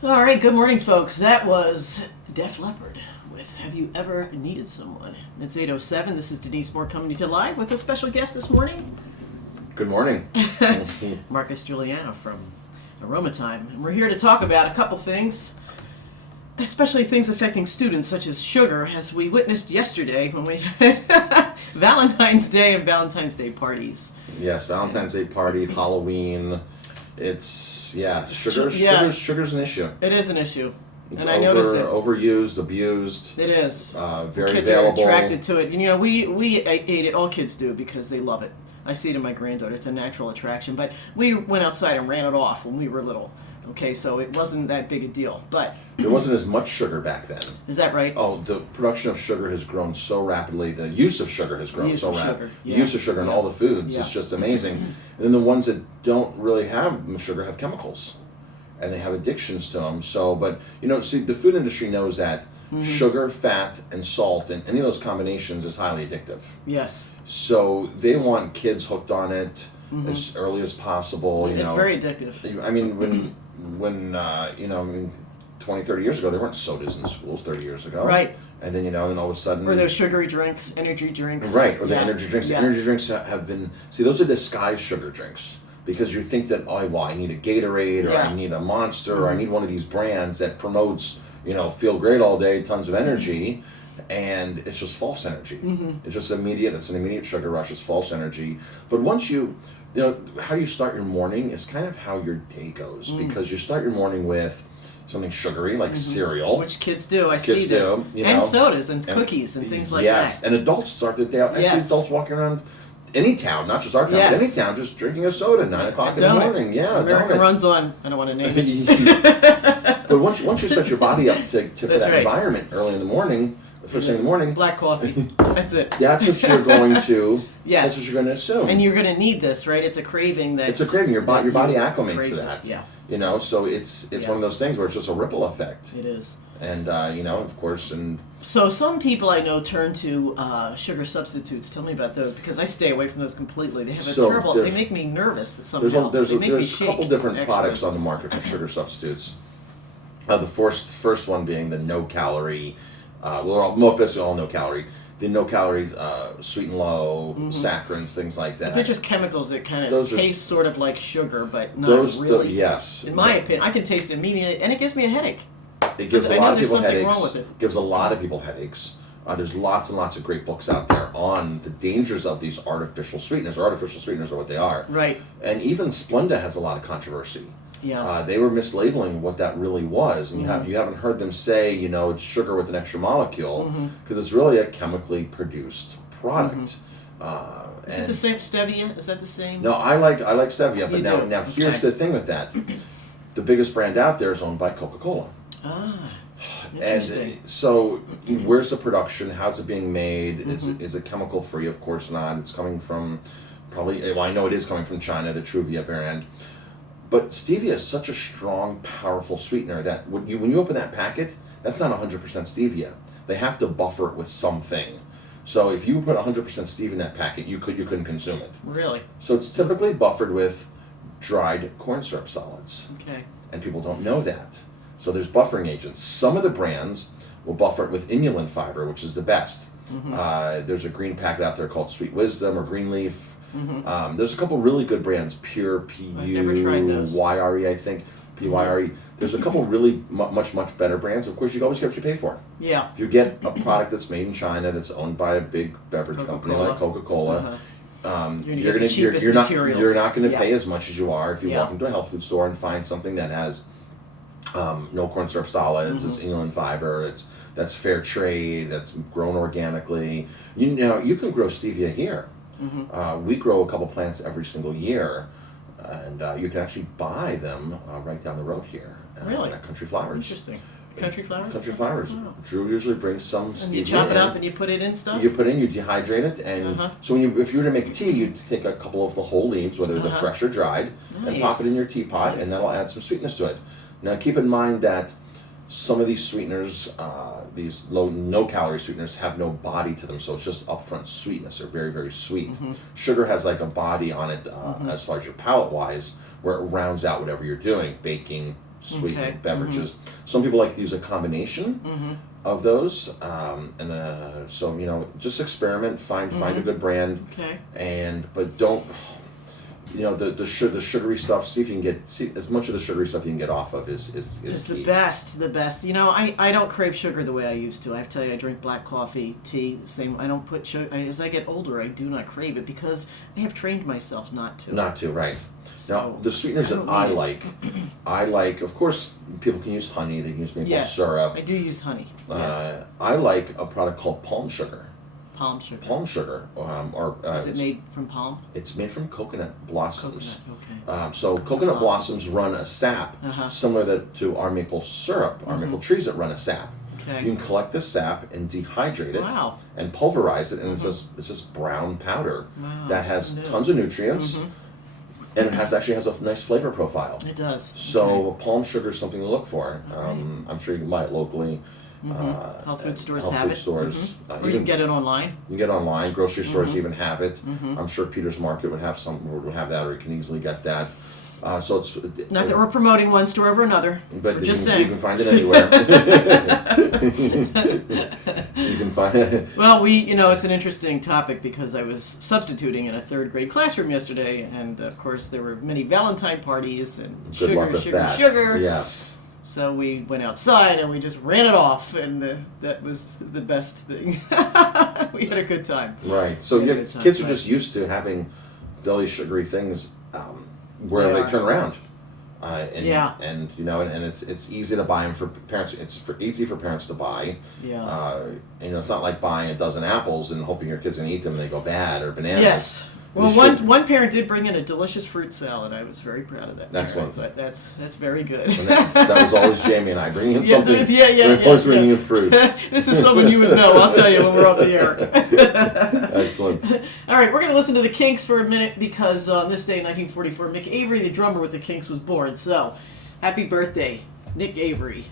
All right, good morning, folks. That was Def Leppard with Have You Ever Needed Someone? It's 8:07. This is Denise Moore coming to you live with a special guest this morning, Good morning. Marcus Guiliano from Aroma Time. And we're here to talk about a couple things, especially things affecting students such as sugar, as we witnessed yesterday when we had Valentine's Day and Valentine's Day parties. Yes, Valentine's Day party, Halloween. Sugar's an issue. It is an issue. It's And I noticed it. overused, abused. It is. Very Kids available. are attracted to it. You know, we ate it. All kids do because they love it. I see it in my granddaughter. It's a natural attraction. But we went outside and ran it off when we were little. Okay, so it wasn't that big a deal. But There wasn't as much sugar back then. is that right? Oh, the production of sugar has grown so rapidly. The use of sugar has grown so rapidly. Yeah. The use of sugar in all the foods is just amazing. And then the ones that don't really have sugar have chemicals, and they have addictions to them. So, but see, the food industry knows that sugar, fat, and salt, and any of those combinations is highly addictive. Yes. So they want kids hooked on it as early as possible. It's very addictive. I mean, when 20, 30 years ago, there weren't sodas in schools 30 years ago. Right. And then, then all of a sudden... Or those sugary drinks, energy drinks. Right, or the energy drinks. Yeah. The energy drinks have been... See, those are disguised sugar drinks. Because you think that, I need a Gatorade, or I need a Monster, or I need one of these brands that promotes, feel great all day, tons of energy, and it's just false energy. It's just immediate. It's an immediate sugar rush. It's false energy. But once how you start your morning is kind of how your day goes. Because you start your morning with something sugary, like cereal. Which kids do. I Kids see this. do, And sodas and cookies and things like that. Yes, and adults start the day out. I see adults walking around any town, not just our town, but any town, just drinking a soda at 9 o'clock in the morning. Yeah, America runs on. I don't want to name it. But once you set your body up for that environment early in the morning, the first thing in the morning, black coffee. That's it. that's what you're going to. Yes. That's what you're going to assume. And you're going to need this, right? It's a craving that. It's a craving. Your body acclimates to that. Yeah. So it's one of those things where it's just a ripple effect. It is. And of course, and so some people I know turn to sugar substitutes. Tell me about those, because I stay away from those completely. They have a terrible. They make me nervous somehow. There's they make me a shake, couple different actually. products on the market for sugar substitutes. The first one being the no calorie. Basically all no calorie. The no calorie sweet and low saccharins, things like that. They're just chemicals that kind of taste sort of like sugar, but not really. Yes. In my opinion, I can taste it immediately, and it gives me a headache. It gives a lot of people headaches. Wrong with it. Gives a lot of people headaches. There's lots and lots of great books out there on the dangers of these artificial sweeteners. Artificial sweeteners are what they are. Right. And even Splenda has a lot of controversy. Yeah. They were mislabeling what that really was, and you haven't heard them say, it's sugar with an extra molecule, because it's really a chemically produced product. Is it the same stevia? Is that the same? No, I like stevia, but now here's the thing with that: the biggest brand out there is owned by Coca-Cola. Ah, interesting. And so, where's the production? How's it being made? Is it chemical free? Of course not. It's coming from I know it is coming from China, the Truvia brand. But stevia is such a strong, powerful sweetener that when you open that packet, that's not 100% stevia. They have to buffer it with something. So if you put 100% stevia in that packet, you couldn't consume it. Really? So it's typically buffered with dried corn syrup solids. Okay. And people don't know that. So there's buffering agents. Some of the brands will buffer it with inulin fiber, which is the best. There's a green packet out there called Sweet Wisdom or Greenleaf. There's a couple really good brands, Pure, P-U-Y-R-E, I think, P-Y-R-E. There's a couple really much better brands. Of course, you always get what you pay for. Yeah. If you get a product that's made in China, that's owned by a big beverage company like Coca-Cola, you're not going to pay as much as you are if you walk into a health food store and find something that has no corn syrup solids, it's inulin fiber, that's fair trade, that's grown organically. You can grow stevia here. We grow a couple plants every single year, and you can actually buy them right down the road here. Really? At Country Flowers. Interesting. Country Flowers? Country Flowers. Wow. Drew usually brings some stevia. And you chop it up and you put it in stuff? You put in, you dehydrate it, and so if you were to make tea, you'd take a couple of the whole leaves, whether they're fresh or dried, and pop it in your teapot, and that'll add some sweetness to it. Now keep in mind that some of these sweeteners, these no-calorie sweeteners, have no body to them, so it's just upfront sweetness. They're very, very sweet. Sugar has like a body on it as far as your palate-wise, where it rounds out whatever you're doing, baking, sweetened beverages. Some people like to use a combination of those, so just experiment, find a good brand, but don't. The sugary stuff. See if you can get as much of the sugary stuff you can get off of is It's key. the best. I don't crave sugar the way I used to. I have to tell you, I drink black coffee, tea. Same. I don't put sugar. As I get older, I do not crave it because I have trained myself not to. Not to, right. So, now the sweeteners that I like. Of course, people can use honey. They can use maple syrup. I do use honey. Yes. I like a product called palm sugar. Palm sugar. Palm sugar, is it made from palm? It's made from coconut blossoms. Coconut, okay. So coconut blossoms run a sap similar to our maple syrup, our maple trees that run a sap. Okay. You can collect the sap and dehydrate it and pulverize it, and it's this brown powder that has tons of nutrients. And it actually has a nice flavor profile. It does. So palm sugar is something to look for. I'm sure you can buy it locally. Health food stores health have food it. stores. Or you can get it online. You can get it online. Grocery stores even have it. I'm sure Peter's Market would have that, or you can easily get that. So it's not that we're promoting one store over another. But just saying. You can find it anywhere. You can find it. Well, it's an interesting topic because I was substituting in a third grade classroom yesterday, and of course there were many Valentine parties and Good luck with that. sugar. Yes. So we went outside and we just ran it off, and that was the best thing. We had a good time. Right. So kids are just used to having all these sugary things where they turn around. And it's easy to buy them for parents. It's easy for parents to buy. Yeah. It's not like buying a dozen apples and hoping your kids can eat them and they go bad, or bananas. Yes. Well, one parent did bring in a delicious fruit salad. I was very proud of that. Excellent. But that's very good. That was always Jamie and I bringing in something. Always bringing in fruit. This is someone you would know. I'll tell you when we're off the air. Excellent. All right, we're going to listen to the Kinks for a minute because on this day in 1944, Mick Avery, the drummer with the Kinks, was born. So, happy birthday, Nick Avery.